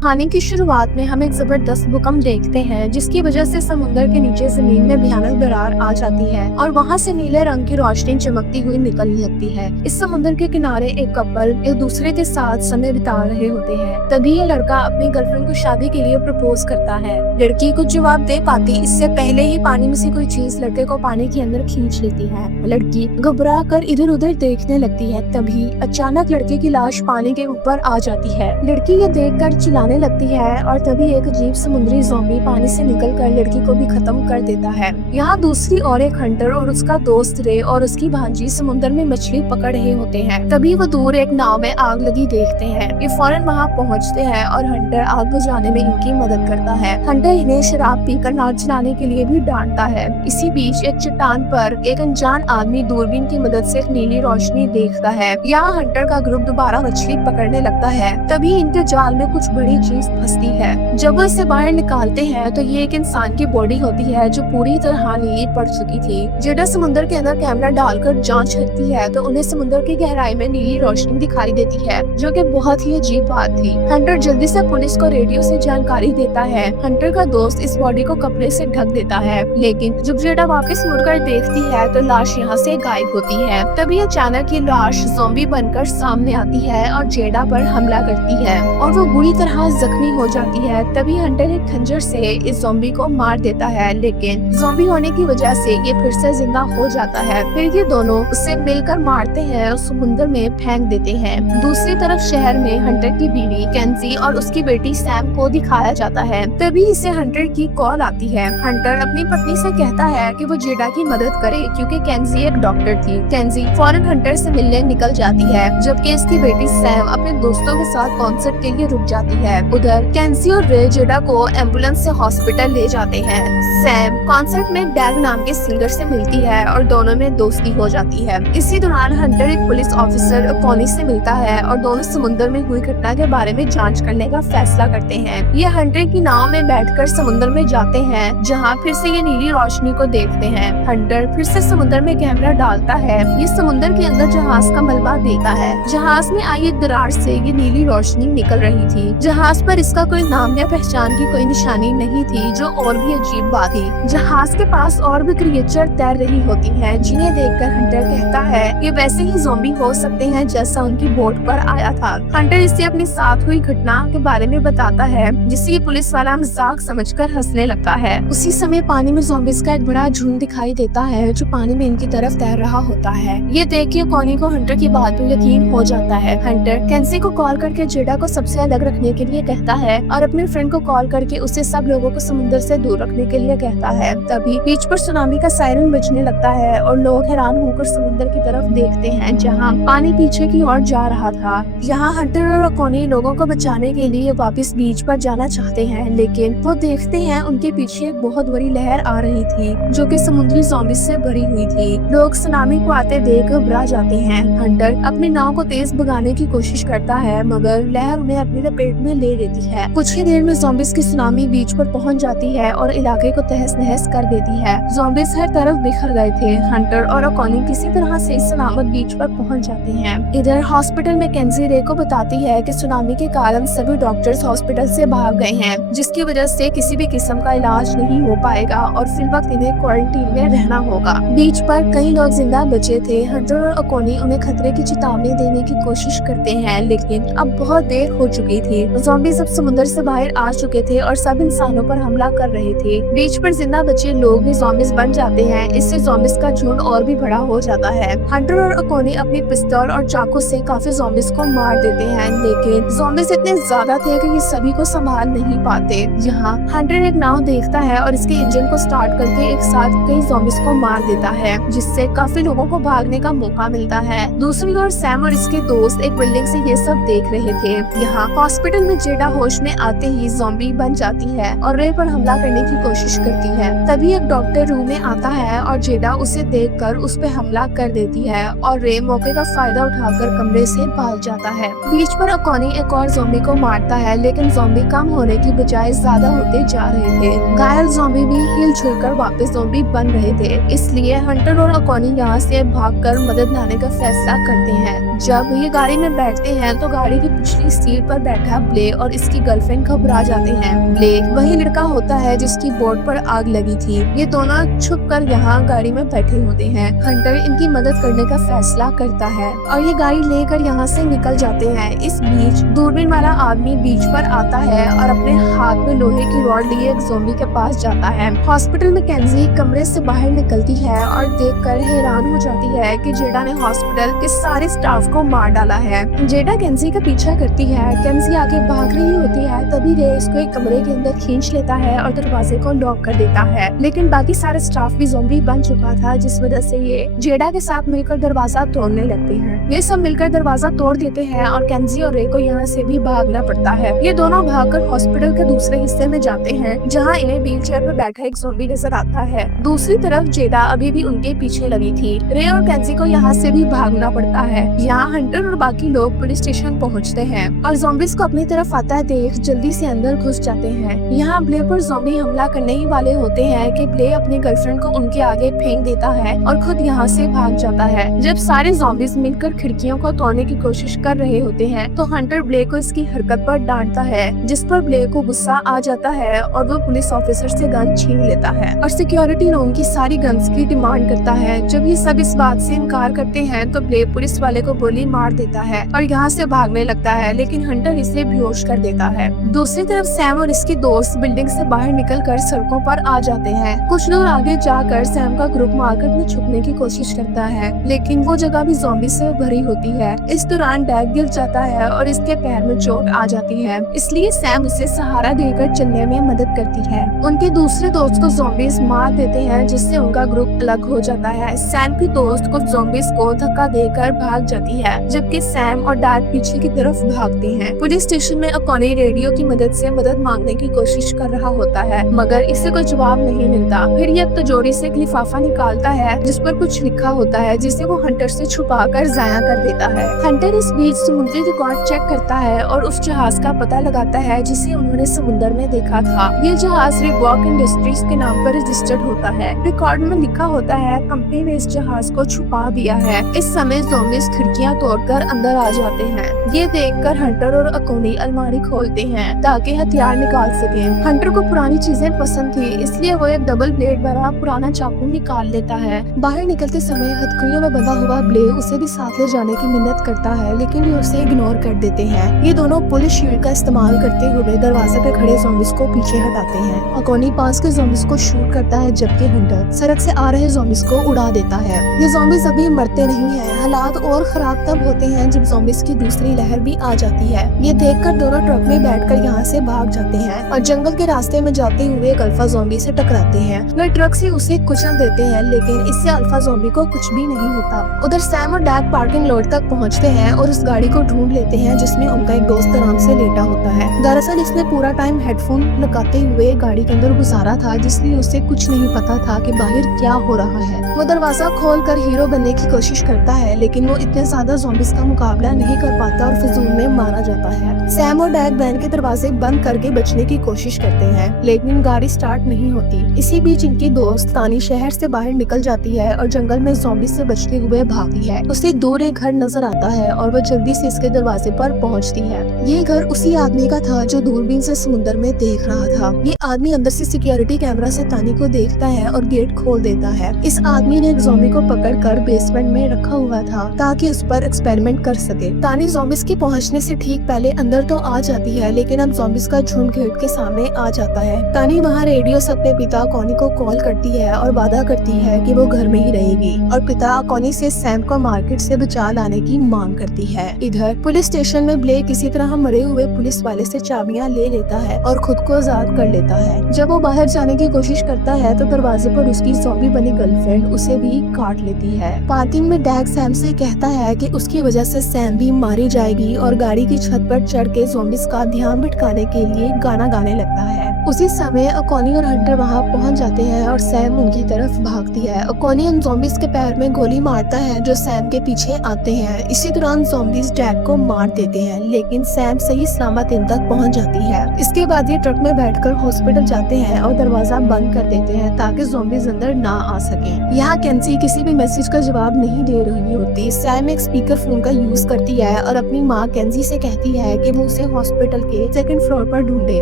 कहानी की शुरुआत में हम एक जबरदस्त भूकंप देखते हैं जिसकी वजह से समुद्र के नीचे जमीन में भयानक दरार आ जाती है और वहां से नीले रंग की रोशनी चमकती हुई निकलने लगती है। इस समुद्र के किनारे एक कपल एक दूसरे के साथ समय बिता रहे होते हैं। तभी ये लड़का अपनी गर्लफ्रेंड को शादी के लिए प्रपोज करता है। लड़की कुछ जवाब दे पाती इससे पहले ही पानी में से कोई चीज लड़के को पानी के अंदर खींच लेती है। लड़की घबरा कर इधर उधर देखने लगती है। तभी अचानक लड़के की लाश पानी के ऊपर आ जाती है। लड़की ये देखकर चिल्लाने लगती है और तभी एक अजीब समुद्री ज़ॉम्बी पानी से निकलकर लड़की को भी खत्म कर देता है। यहाँ दूसरी ओर एक हंटर और उसका दोस्त रे और उसकी भांजी समुद्र में मछली पकड़ रहे होते हैं। तभी वो दूर एक नाव में आग लगी देखते हैं। ये फौरन वहाँ पहुँचते हैं और हंटर आग बुझाने में इनकी मदद करता है। हंटर इन्हें शराब पीकर नाव चलाने के लिए भी डांटता है। इसी बीच एक चट्टान पर एक अनजान आदमी दूरबीन की मदद से एक नीली रोशनी देखता है। यहाँ हंटर का ग्रुप दोबारा मछली पकड़ने लगता है। तभी इनके जाल में कुछ बड़ी चीज फंसती है। जब वो इसे बाहर निकालते हैं तो ये एक इंसान की बॉडी होती है जो पूरी तरह नीली पड़ चुकी थी। जेडा समुद्र के अंदर कैमरा डालकर जांच करती है तो उन्हें समुद्र की गहराई में नीली रोशनी दिखाई देती है जो कि बहुत ही अजीब बात थी। हंटर जल्दी से पुलिस को रेडियो से जानकारी देता है। हंटर का दोस्त इस बॉडी को कपड़े से ढक देता है, लेकिन जब जेडा वापस मुड़कर देखती है तो लाश यहाँ से गायब होती है। तभी अचानक ये लाश ज़ॉम्बी बनकर सामने आती है और जेडा पर हमला करती है और वो बुरी तरह जख्मी हो जाती है। तभी हंटर एक खंजर से इस ज़ॉम्बी को मार देता है, लेकिन ज़ॉम्बी होने की वजह से ये फिर से जिंदा हो जाता है। फिर ये दोनों उसे मिलकर मारते हैं और समुद्र में फेंक देते हैं। दूसरी तरफ शहर में हंटर की बीवी केंजी और उसकी बेटी सैम को दिखाया जाता है। तभी इसे हंटर की कॉल आती है। हंटर अपनी पत्नी से कहता है कि वो जेडा की मदद करे क्योंकि केंजी एक डॉक्टर थी। केंजी फौरन हंटर से मिलने निकल जाती है, जबकि इसकी बेटी सैम अपने दोस्तों के साथ कॉन्सर्ट के लिए रुक जाती है। उधर केंजी और रे जेडा को एम्बुलेंस से हॉस्पिटल ले जाते हैं। सैम कॉन्सर्ट में डैग नाम के सिंगर से मिलती है और दोनों में दोस्ती हो जाती है। इसी दौरान हंटर एक पुलिस ऑफिसर कॉनी से मिलता है और दोनों समुद्र में हुई घटना के बारे में जांच करने का फैसला करते हैं। ये हंटर की नाव में बैठकर समुद्र में जाते हैं, जहां फिर से ये नीली रोशनी को देखते हैं। हंटर फिर से समुद्र में कैमरा डालता है। ये समुद्र के अंदर जहाज का मलबा देता है। जहाज में आई एक दरार से ये नीली रोशनी निकल रही थी। जहाज पर इसका कोई नाम या पहचान की कोई निशानी नहीं थी, जो और भी अजीब बात थी। जहाज के पास और भी क्रिएचर तैर रही होती हैं, जिन्हें देखकर हंटर कहता है ये वैसे ही ज़ॉम्बी हो सकते हैं जैसा उनकी बोट पर आया था। हंटर इसे अपनी साथ हुई घटना के बारे में बताता है, जिसे पुलिस वाला मजाक समझकर हंसने लगता है। उसी समय पानी में ज़ॉम्बीज़ का एक बड़ा झुंड दिखाई देता है जो पानी में इनकी तरफ तैर रहा होता है। ये देख के कॉनी को हंटर की बात पर यकीन हो जाता है। हंटर केंसी को कॉल करके जेडा को सबसे अलग रखने के लिए कहता है और अपने फ्रेंड को कॉल करके उसे सब लोगों को समुद्र से दूर रखने के लिए कहता है। तभी बीच पर सुनामी का सायरन बजने लगता है और लोग हैरान होकर समुद्र की तरफ देखते हैं, जहां पानी पीछे की ओर जा रहा था। यहाँ हंटर और कॉनी लोगों को बचाने के लिए वापस बीच पर जाना चाहते हैं, लेकिन वो देखते हैं उनके पीछे एक बहुत बड़ी लहर आ रही थी जो कि समुद्री ज़ॉम्बी से भरी हुई थी। लोग सुनामी को आते देख घबरा जाते हैं। हंटर अपनी नाव को तेज भगाने की कोशिश करता है, मगर लहर उन्हें अपनी लपेट में ले लेती है। कुछ ही देर में ज़ॉम्बीज़ की सुनामी बीच पर पहुंच जाती है और इलाके को तहस नहस कर देती है। ज़ॉम्बीज़ हर तरफ बिखर गए थे। हंटर और कॉनी किसी तरह से सलामत बीच पर पहुंच जाते हैं। इधर हॉस्पिटल में केंजी रे को बताती है कि सुनामी के कारण सभी डॉक्टर्स हॉस्पिटल से भाग गए हैं, जिसकी वजह से किसी भी किस्म का इलाज नहीं हो पाएगा और फिर वक्त इन्हें क्वारंटीन में रहना होगा। बीच पर कई लोग जिंदा बचे थे। हंटर और कॉनी उन्हें खतरे की चेतावनी देने की कोशिश करते हैं, लेकिन अब बहुत देर हो चुकी थी। ज़ॉम्बी सब समुद्र से बाहर आ चुके थे और सब इंसानों पर हमला कर रहे थे। बीच पर जिंदा बचे लोग भी ज़ॉम्बीज़ बन जाते हैं। इससे ज़ॉम्बीज़ का झुंड और भी बड़ा हो जाता है। हंटर और कॉनी अपनी पिस्तौल और चाकू से काफी ज़ॉम्बीज़ को मार देते हैं, लेकिन ज़ॉम्बीज़ इतने ज्यादा थे कि ये सभी को संभाल नहीं पाते। यहाँ हंटर एक नाव देखता है और इसके इंजन को स्टार्ट करके एक साथ कई ज़ॉम्बीज़ को मार देता है, जिससे काफी लोगों को भागने का मौका मिलता है। दूसरी ओर सैम और इसके दोस्त एक बिल्डिंग से ये सब देख रहे थे। यहाँ हॉस्पिटल में जेडा होश में आते ही ज़ॉम्बी बन जाती है और रे पर हमला करने की कोशिश करती है। तभी एक डॉक्टर रूम में आता है और जेडा उसे देखकर उस पर हमला कर देती है और रे मौके का फायदा उठाकर कमरे से भाग जाता है। बीच पर कॉनी एक और ज़ॉम्बी को मारता है, लेकिन ज़ॉम्बी कम होने की बजाय ज्यादा होते जा रहे थे। घायल ज़ॉम्बी भी हिल कर वापस ज़ॉम्बी बन रहे थे, इसलिए हंटर और कॉनी यहाँ से भागकर मदद लाने का फैसला करते हैं। जब ये गाड़ी में बैठते हैं तो गाड़ी की पिछली सीट पर बैठा ब्ले और इसकी गर्लफ्रेंड घबरा जाते हैं। ब्ले वही लड़का होता है जिसकी बोट पर आग लगी थी। ये दोनों छुप कर यहाँ गाड़ी में बैठे होते हैं। हंटर इनकी मदद करने का फैसला करता है और ये गाड़ी लेकर यहाँ से निकल जाते हैं। इस बीच दूरबीन वाला आदमी बीच पर आता है और अपने हाथ में लोहे की रॉड लिए एक ज़ॉम्बी के पास जाता है। हॉस्पिटल में केंजी कमरे से बाहर निकलती है और देखकर हैरान हो जाती है कि जेडा ने हॉस्पिटल के सारे स्टाफ को मार डाला है। जेडा केंजी का पीछा करती है। केंजी आगे भाग रही होती है, तभी रे इसको एक कमरे के अंदर खींच लेता है और दरवाजे को लॉक कर देता है। लेकिन बाकी सारे स्टाफ भी ज़ॉम्बी बन चुका था, जिस वजह से ये जेडा के साथ मिलकर दरवाजा तोड़ने लगते हैं। ये सब मिलकर दरवाजा तोड़ देते हैं और केंजी और रे को यहाँ से भी भागना पड़ता है। ये दोनों भागकर हॉस्पिटल के दूसरे हिस्से में जाते हैं, जहाँ इन्हें व्हील चेयर पर बैठा एक ज़ॉम्बी नजर आता है। दूसरी तरफ जेडा अभी भी उनके पीछे लगी थी। रे और केंजी को यहाँ से भी भागना पड़ता है। यहाँ हंटर और बाकी लोग पुलिस स्टेशन पहुँचते हैं और ज़ॉम्बीज को अपनी तरफ आता देख जल्दी से अंदर घुस जाते हैं। यहाँ ब्ले पर ज़ॉम्बी हमला करने ही वाले होते हैं कि ब्ले अपने गर्लफ्रेंड को उनके आगे फेंक देता है और खुद यहाँ से भाग जाता है। जब सारे ज़ॉम्बीज मिलकर खिड़कियों को तोड़ने की कोशिश कर रहे होते हैं तो हंटर ब्ले को इसकी हरकत पर डांटता है, जिस पर ब्ले को गुस्सा आ जाता है और वो पुलिस ऑफिसर से गन छीन लेता है और सिक्योरिटी रूम की सारी गन्स की डिमांड करता है। जब ये सब इस बात से इनकार करते हैं तो ब्ले पुलिस वाले को गोली मार देता है और यहाँ से भागने लगता है, लेकिन हंटर इसे बेहोश कर देता है। दूसरी तरफ सैम और इसके दोस्त बिल्डिंग से बाहर निकलकर सड़कों पर आ जाते हैं। कुछ लोग आगे जाकर सैम का ग्रुप मार्केट में छुपने की कोशिश करता है, लेकिन वो जगह भी ज़ॉम्बी से भरी होती है। इस दौरान डैग गिर जाता है और इसके पैर में चोट आ जाती है, इसलिए सैम उसे सहारा देकर चलने में मदद करती है। उनके दूसरे दोस्त को ज़ॉम्बीज मार देते हैं, जिससे उनका ग्रुप अलग हो जाता है। सैम की दोस्त कुछ ज़ॉम्बीज को धक्का देकर भाग जाती है, जबकि सैम और डैग पीछे की तरफ भागते हैं। पुलिस स्टेशन में अकॉनी रेडियो की मदद से मदद मांगने की कोशिश कर रहा होता है, मगर इसे कोई जवाब नहीं मिलता। फिर ये तिजोरी से एक लिफाफा निकालता है जिस पर कुछ लिखा होता है, जिसे वो हंटर से छुपाकर जाया कर देता है। हंटर इस बीच समुद्री रिकॉर्ड चेक करता है और उस जहाज का पता लगाता है जिसे उन्होंने समुद्र में देखा था। ये जहाज रिबॉक इंडस्ट्रीज के नाम पर रजिस्टर्ड होता है। रिकॉर्ड में लिखा होता है कंपनी ने इस जहाज को छुपा दिया है। इस समय ज़ॉम्बीज खिड़कियां तोड़कर अंदर आ जाते हैं। ये देखकर हंटर और अकोनी अलमारी खोलते हैं ताकि हथियार निकाल सके। हंटर को पुरानी चीजें पसंद थी, इसलिए वो एक डबल ब्लेड भरा पुराना चाकू निकाल लेता है। बाहर निकलते समय हथकड़ियों में बंधा हुआ ब्ले उसे भी साथ ले जाने की मिन्नत करता है, लेकिन ये उसे इग्नोर कर देते हैं। ये दोनों पुलिस शील्ड का इस्तेमाल करते हुए दरवाजे पे खड़े ज़ॉम्बीज को पीछे हटाते हैं। अकोनी पास के ज़ॉम्बीज को शूट करता है, जबकि हंटर सड़क से आ रहे ज़ॉम्बीज को उड़ा देता है। ये ज़ॉम्बीज अभी मरते नहीं हैं। हालात और खराब तब होते हैं जब ज़ॉम्बीज की दूसरी लहर भी आ जाती है। ये देखकर दोनों ट्रक में बैठकर यहाँ से भाग जाते हैं और जंगल के रास्ते में जाते हुए एक अल्फा ज़ॉम्बी से टकराते हैं। वे ट्रक से उसे कुचल देते हैं, लेकिन इससे अल्फा ज़ॉम्बी को कुछ भी नहीं होता। उधर सैम और डैग पार्किंग लॉट तक पहुँचते हैं और उस गाड़ी को ढूंढ लेते हैं जिसमें उनका एक दोस्त आराम से लेटा होता है। दरअसल इसने पूरा टाइम हेडफोन लगाते हुए गाड़ी के अंदर गुजारा था, जिसलिए उसे कुछ नहीं पता था कि बाहर क्या हो रहा है। वो दरवाजा खोलकर हीरो बनने की कोशिश करता है, लेकिन वो इतने ज्यादा ज़ॉम्बीज का मुकाबला नहीं कर पाता और फिजूल में मारा जाता है। सैम और डैग वैन के दरवाजे बंद करके बचने की कोशिश करते हैं, लेकिन गाड़ी स्टार्ट नहीं होती। इसी बीच इनकी दोस्त तानी शहर से बाहर निकल जाती है और जंगल में ज़ॉम्बीज से बचते हुए भागती है। उसे दूर एक घर नजर आता है और वो जल्दी से इसके दरवाजे पर पहुंचती है। ये घर उसी आदमी का था जो दूरबीन से समुद्र में देख रहा था। ये आदमी अंदर से सिक्योरिटी कैमरा से तानी को देखता है और गेट खोल देता है। इस आदमी ने एक ज़ॉम्बी को पकड़कर बेसमेंट में रखा हुआ था ताकि उस पर एक्सपेरिमेंट कर सके। तानी ज़ॉम्बीज के पहुंचने से ठीक पहले अंदर तो आ जाती है, लेकिन अब ज़ॉम्बीज का झुंड गेट के सामने आ जाता है। तानी वहाँ रेडियो से अपने पिता कॉनी को कॉल करती है और वादा करती है कि वो घर में ही रहेगी और पिता कॉनी से सैम को मार्केट से बचा लाने की मांग करती है। इधर पुलिस स्टेशन में ब्ले किसी तरह मरे हुए पुलिस वाले से चाबियां ले लेता है और खुद को आजाद कर लेता है। जब वो बाहर जाने की कोशिश करता है तो दरवाजे पर उसकी ज़ॉम्बी बनी गर्लफ्रेंड उसे भी काट लेती है। पार्किंग में डैग सैम से कहता है कि उसकी वजह से सैम भी मारी जाएगी और गाड़ी की छत पर चढ़ के ज़ॉम्बीज का ध्यान भटकाने के लिए गाना गाने लगता है। उसी समय अकोनी और हंटर वहां पहुंच जाते हैं और सैम उनकी तरफ भागती है। अकोनी उन ज़ॉम्बीज के पैर में गोली मारता है जो सैम के पीछे आते हैं। इसी दौरान ज़ॉम्बीज डैग को मार देते हैं, लेकिन सैम सही सलामत इन तक पहुंच जाती है। इसके बाद ये ट्रक में बैठकर हॉस्पिटल जाते हैं और दरवाजा बंद कर देते हैं ताकि ज़ॉम्बीज अंदर ना आ सके। यहाँ केंसी की किसी भी मैसेज का जवाब नहीं दे रही होती। सैम एक स्पीकर फोन का यूज करती है और अपनी माँ केंजी से कहती है कि वो उसे हॉस्पिटल के सेकंड फ्लोर पर ढूंढे।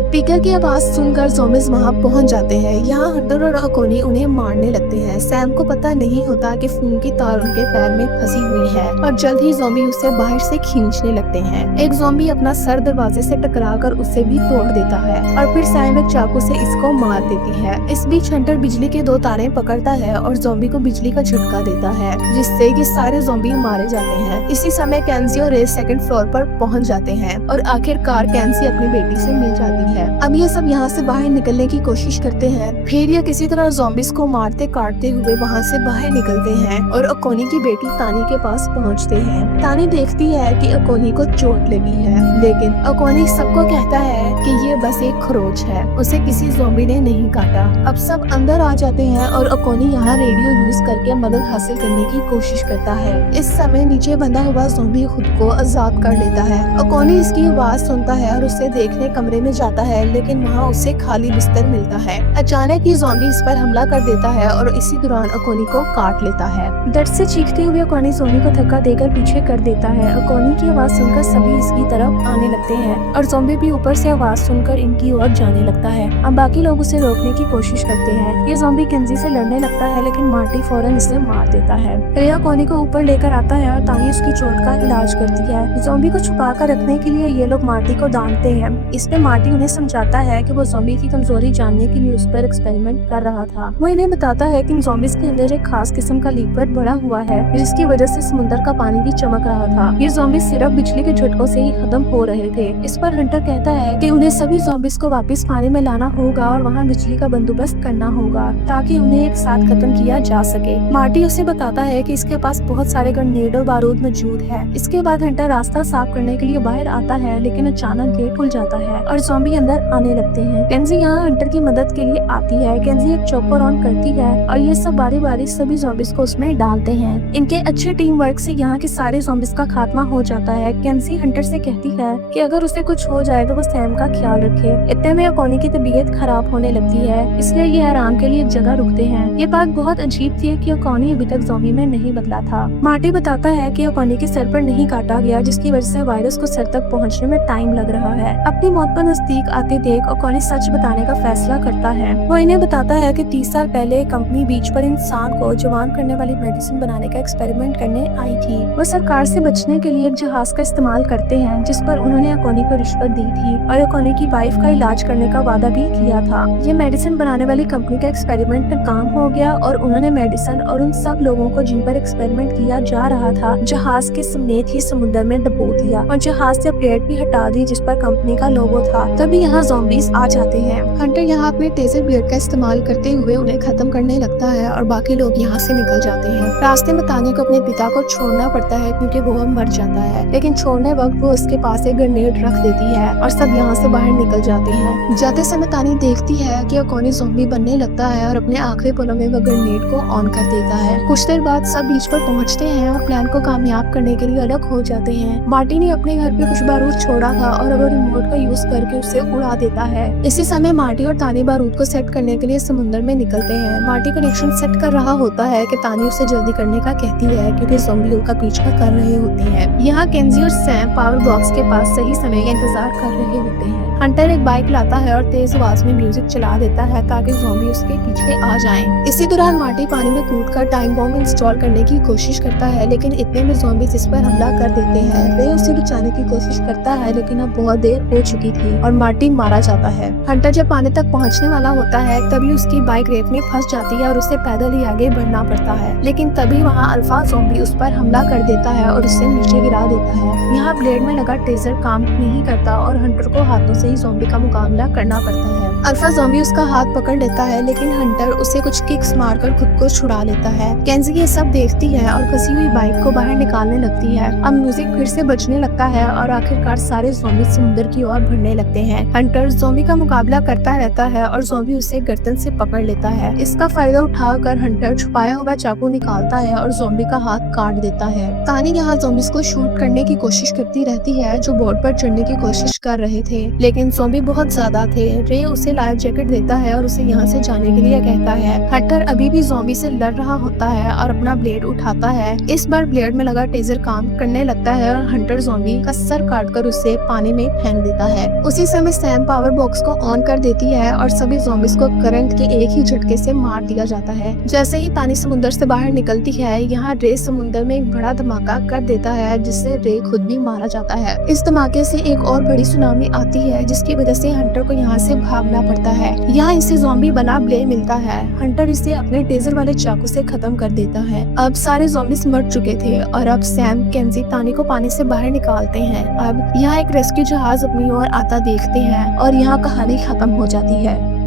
स्पीकर की आवाज सुनकर ज़ॉम्बीज़ वहाँ पहुँच जाते हैं। यहाँ हंटर और अकोनी उन्हें मारने लगते हैं। सैम को पता नहीं होता कि फोन की तार उनके पैर में फंसी हुई है और जल्द ही ज़ॉम्बी उसे बाहर से खींचने लगते हैं। एक ज़ॉम्बी अपना सर दरवाजे से टकराकर उसे भी तोड़ देता है और फिर सैम एक चाकू से इसको मार देती है। इस बीच हंटर बिजली के 2 तारें पकड़ता है और ज़ॉम्बी को बिजली का झटका देता है, जिससे कि सारे ज़ॉम्बी मारे जाते हैं। इसी समय केंजी और रेस सेकंड फ्लोर पर पहुंच जाते हैं और आखिरकार केंजी अपनी बेटी से मिल जाती है। अब ये सब यहाँ से बाहर निकलने की कोशिश करते हैं। फिर ये किसी तरह ज़ॉम्बीज़ को मारते काटते हुए वहाँ से बाहर निकलते हैं और अकोनी की बेटी तानी के पास पहुँचते हैं। तानी देखती है कि अकोनी को चोट लगी है, लेकिन अकोनी सबको कहता है कि ये बस एक खरोच है, उसे किसी ज़ॉम्बी ने नहीं काटा। अब सब अंदर आ जाते हैं और अकोनी यहाँ रेडियो यूज करके मदद हासिल करने की कोशिश करता है। इस समय नीचे बंधा हुआ ज़ॉम्बी खुद को आजाद कर लेता है। अकोनी इसकी आवाज सुनता है और उसे देखने कमरे में जाता है, लेकिन वहाँ उसे खाली बिस्तर मिलता है। अचानक ही ज़ॉम्बी इस पर हमला कर देता है और इसी दौरान अकोनी को काट लेता है। दर्द से चीखते हुए अकोनी ज़ॉम्बी को धक्का देकर पीछे कर देता है। अकोनी की आवाज सुनकर सभी इसकी तरफ आने लगते हैं और ज़ॉम्बी भी ऊपर से आवाज सुनकर इनकी ओर जाने लगता है। अब बाकी लोग उसे रोकने की कोशिश करते हैं। ये ज़ॉम्बी केंजी से लड़ने लगता है, लेकिन मार्टी फौरन इसे मार देता है। रिया अकोनी को ऊपर लेकर आता है और तानी उसकी चोट का इलाज करती है। ज़ॉम्बी को छुपा कर रखने के लिए ये लोग मार्टी को डांटते हैं। इस पे मार्टी उन्हें समझाता है कि वो ज़ॉम्बी की कमजोरी जानने के लिए उस पर एक्सपेरिमेंट कर रहा था। वो इन्हें बताता है कि ज़ॉम्बीज़ के अंदर एक खास किस्म का लिक्विड बढ़ा हुआ है, जिसकी वजह से समुद्र का पानी भी चमक रहा था। ये ज़ॉम्बी सिर्फ बिजली के झटकों से ही खत्म हो रहे थे। इस पर हंटर कहता है कि उन्हें सभी ज़ॉम्बीज़ को वापस पानी में लाना होगा और वहाँ बिजली का बंदोबस्त करना होगा, ताकि उन्हें एक साथ खत्म किया जा सके। मार्टी उसे बताता है कि इसके पास बहुत सारे ग्रेनेड और बारूद मौजूद है। इसके बाद हंटर रास्ता साफ करने के लिए बाहर आता है, लेकिन अचानक गेट खुल जाता है और ज़ॉम्बी अंदर आने लगते हैं। केंजी यहाँ हंटर की मदद के लिए आती है। केंजी एक चॉपर ऑन करती है और ये सब बारी बारी सभी ज़ॉम्बीज़ को उसमें डालते हैं। इनके अच्छे टीम वर्क से यहाँ के सारे ज़ॉम्बीज़ का खात्मा हो जाता है। केंजी हंटर से कहती है कि अगर उसे कुछ हो जाए तो वो सैम का ख्याल रखे। इतने में अकोनी की तबीयत खराब होने लगती है, इसलिए ये आराम के लिए एक जगह रुकते हैं। ये बात बहुत अजीब थी कि अकोनी अभी तक ज़ॉम्बी में नहीं बदला था। मार्टी बताता है कि अकोनी के सर पर नहीं काटा गया, जिसकी वजह से वायरस को सर तक पहुंचने में टाइम लग रहा है। अपनी मौत पर नजदीक आते देख अकोनी सच बताने का फैसला करता है। वो इन्हें बताता है कि 30 साल पहले कंपनी बीच पर इंसान को जवान करने वाली मेडिसिन बनाने का एक्सपेरिमेंट करने आई थी। वो सरकार से बचने के लिए एक जहाज का इस्तेमाल करते हैं, जिस पर उन्होंने अकोनी को रिश्वत दी थी और अकोनी की वाइफ का इलाज करने का वादा भी किया था। ये मेडिसिन बनाने वाली कंपनी का एक्सपेरिमेंट नाकाम हो गया और उन्होंने मेडिसिन और उन सब लोगों को जिन पर एक्सपेरिमेंट किया जा रहा था जहाज के समेत ही समुद्र में डुबो दिया और जहाज से प्लेट भी हटा दी जिस पर कंपनी का लोगो था। तभी यहाँ ज़ॉम्बीज़ आ जाते हैं। हंटर यहाँ अपने टेजर ब्लेड का इस्तेमाल करते हुए उन्हें खत्म करने लगता है और बाकी लोग यहाँ से निकल जाते हैं। रास्ते में तानी को अपने पिता को छोड़ना पड़ता है क्योंकि वो मर जाता है, लेकिन छोड़ने वक्त वो उसके पास एक ग्रेनेड रख देती है और सब यहाँ से बाहर निकल जाते हैं। जाते समय तानी देखती है कि अकोनी ज़ॉम्बी बनने लगता है और अपने आखिरी पलों में वो ग्रेनेड को ऑन कर देता है। कुछ देर बाद सब बीच पर पहुँचते हैं और प्लान को कामयाब करने के लिए अलग हो जाते हैं। मार्टी ने अपने घर पे कुछ बारूद छोड़ा था और अब रिमोट का यूज करके उसे उड़ा देता है। इसी समय मार्टी और तानी बारूद को सेट करने के लिए समुद्र में निकलते हैं। मार्टी कनेक्शन सेट कर रहा होता है कि तानी उसे जल्दी करने का कहती है क्योंकि ज़ॉम्बी उनका पीछा कर रहे होते हैं। यहाँ केंजी और सैम पावर बॉक्स के पास सही समय का इंतजार कर रहे होते हैं। हंटर एक बाइक लाता है और तेज आवाज में म्यूजिक चला देता है ताकि ज़ॉम्बी उसके पीछे आ जाएं। इसी दौरान मार्टी पानी में कूदकर टाइम बॉम्ब इंस्टॉल करने की कोशिश करता है, लेकिन इतने में ज़ॉम्बीज़ इस पर हमला कर देते हैं। रे उसे बचाने की कोशिश करता है, लेकिन अब बहुत देर हो चुकी थी और मार्टी मारा जाता है। हंटर जब पानी तक पहुंचने वाला होता है तभी उसकी बाइक रेत में फंस जाती है और उसे पैदल ही आगे बढ़ना पड़ता है, लेकिन तभी वहाँ अल्फा ज़ॉम्बी उस पर हमला कर देता है और उसे नीचे गिरा देता है। यहाँ ब्लेड में लगा टेजर काम नहीं करता और हंटर को हाथों से ही ज़ॉम्बी का मुकाबला करना पड़ता है। अल्फा ज़ॉम्बी उसका हाथ पकड़ लेता है, लेकिन हंटर उसे कुछ किक्स मारकर खुद को छुड़ा लेता है। केंजी ये सब देखती है और फंसी हुई बाइक को बाहर निकालने लगती है। अब म्यूजिक फिर से बजने लगता है और आखिरकार सारे ज़ॉम्बी समुद्र की ओर बढ़ने लगते हैं। हंटर ज़ॉम्बी का मुकाबला करता रहता है और ज़ॉम्बी उसे गर्दन से पकड़ लेता है। इसका फायदा उठाकर हंटर छुपाया हुआ चाकू निकालता है और ज़ॉम्बी का हाथ काट देता है। तानी यहाँ ज़ॉम्बीज़ को शूट करने की कोशिश करती रहती है जो बोर्ड पर चढ़ने की कोशिश कर रहे थे, लेकिन ज़ॉम्बी बहुत ज्यादा थे। रे उसे लाइफ जैकेट देता है और उसे यहाँ से जाने के लिए कहता है। हंटर अभी भी ज़ॉम्बी से लड़ रहा रहा होता है और अपना ब्लेड उठाता है। इस बार ब्लेड में लगा टेजर काम करने लगता है और हंटर ज़ॉम्बी का सर काटकर उसे पानी में फेंक देता है। उसी समय सैम पावर बॉक्स को ऑन कर देती है और सभी ज़ॉम्बीज को करंट के एक ही झटके से मार दिया जाता है। जैसे ही तानी समुद्र से बाहर निकलती है, यहाँ रे समुद्र में एक बड़ा धमाका कर देता है जिससे रे खुद भी मारा जाता है। इस धमाके से एक और बड़ी सुनामी आती है जिसकी वजह से हंटर को यहाँ से भागना पड़ता है। यहाँ इसे ज़ॉम्बी बना ब्ले मिलता है। हंटर इसे अपने टेजर वाले चाकू से खत्म कर देता है। अब सारे ज़ॉम्बीज मर चुके थे और अब सैम केंजी तानी को पानी से बाहर निकालते हैं। अब यहाँ एक रेस्क्यू जहाज अपनी ओर आता देखते हैं और यहाँ कहानी खत्म हो जाती है।